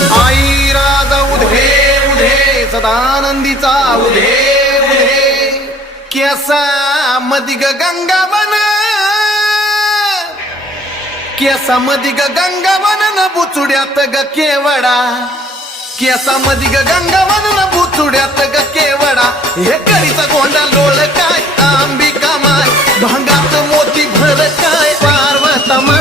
आई राजा उधे उधे सदानंदीचा उधे उधे केसा मदिग गंगावन केसा मदिग गंगावन न बुचुड्यात ग केवडा केसा मदिग गंगावन न बुचुड्यात ग केवडा हे करीचा गोंडा लोळ काय अंबिका माय भांगात मोती भर काय पार्वता माय